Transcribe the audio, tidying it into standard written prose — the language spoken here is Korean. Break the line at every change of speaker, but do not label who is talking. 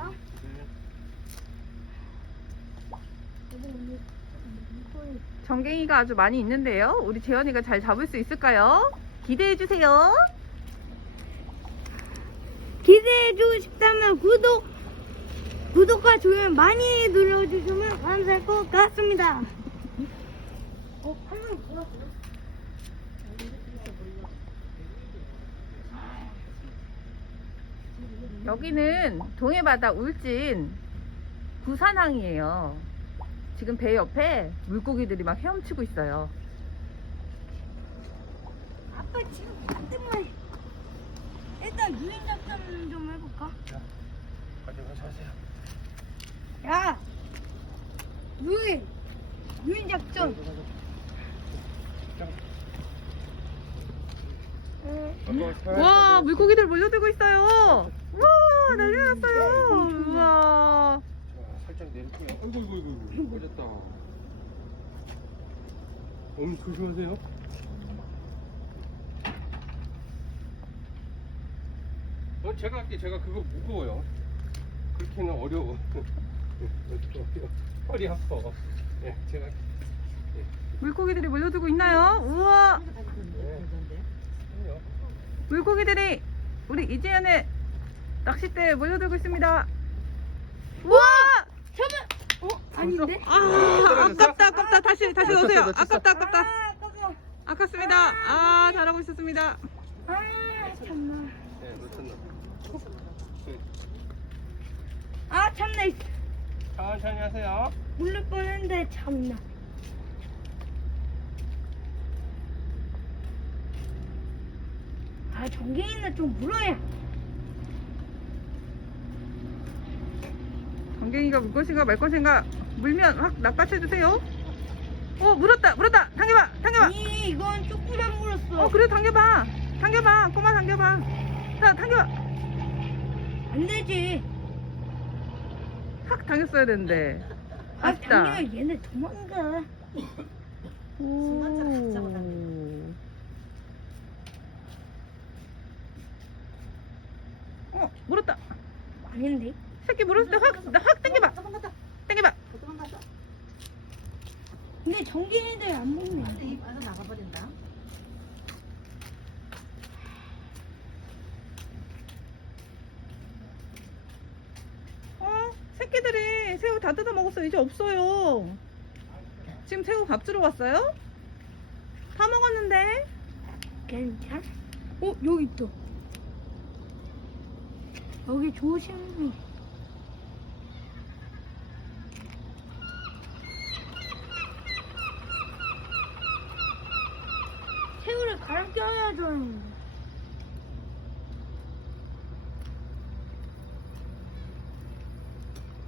정갱이가 아주 많이 있는데요. 우리 재현이가 잘 잡을 수 있을까요? 기대해주세요.
기대해주고 싶다면 구독과 좋아요 많이 눌러주시면 감사할 것 같습니다. 한명 들어왔어요?
여기는 동해바다 울진 부산항이에요. 지금 배 옆에 물고기들이 막 헤엄치고 있어요.
아빠 지금 반대만 해. 일단 유인 작전 좀 해볼까?
자, 가져가서 하세요.
야! 유인 작전.
와, 물고기들 몰려들고 있어요. 와, 난리 났어요. 우와.
자, 살짝 내리고요. 아이고, 꺼졌다. 조심하세요. 제가 할게. 제가 그거 무거워요. 그렇게는 어려워. 허리 아파. 예, 제가 할게.
물고기들이 몰려들고 있나요? 우와. 물고기들이 우리 이재현의 낚싯대에 몰려들고 있습니다. 우와!
아닌데?
아깝다. 다시 오세요. 아깝다.
아까워.
아깝습니다. 아, 잘하고 있었습니다.
참나.
네, 놓쳤나.
참나.
천천히 하세요.
물릴 뻔했는데 참나. 정갱이는 좀 물어야.
정갱이가 물 것인가 말 것인가 물면 확 낚아채주세요. 물었다. 당겨봐.
아니 이건 조금만 물었어.
그래, 당겨봐. 꼬마 당겨봐. 자, 당겨봐.
안 되지.
확 당겼어야 되는데. 아쉽다.
당연히 얘네 도망가.
물었다.
아닌데?
새끼 물었을 때 확 당겨봐.
근데 정갱이들 안 먹네.
입 안에 나가버린다.
새끼들이 새우 다 뜯어 먹었어. 이제 없어요. 지금 새우 밥 주러 왔어요? 다 먹었는데.
괜찮? 여기 있다. 여기 조심히. 새우를 갈아 껴야 되는데.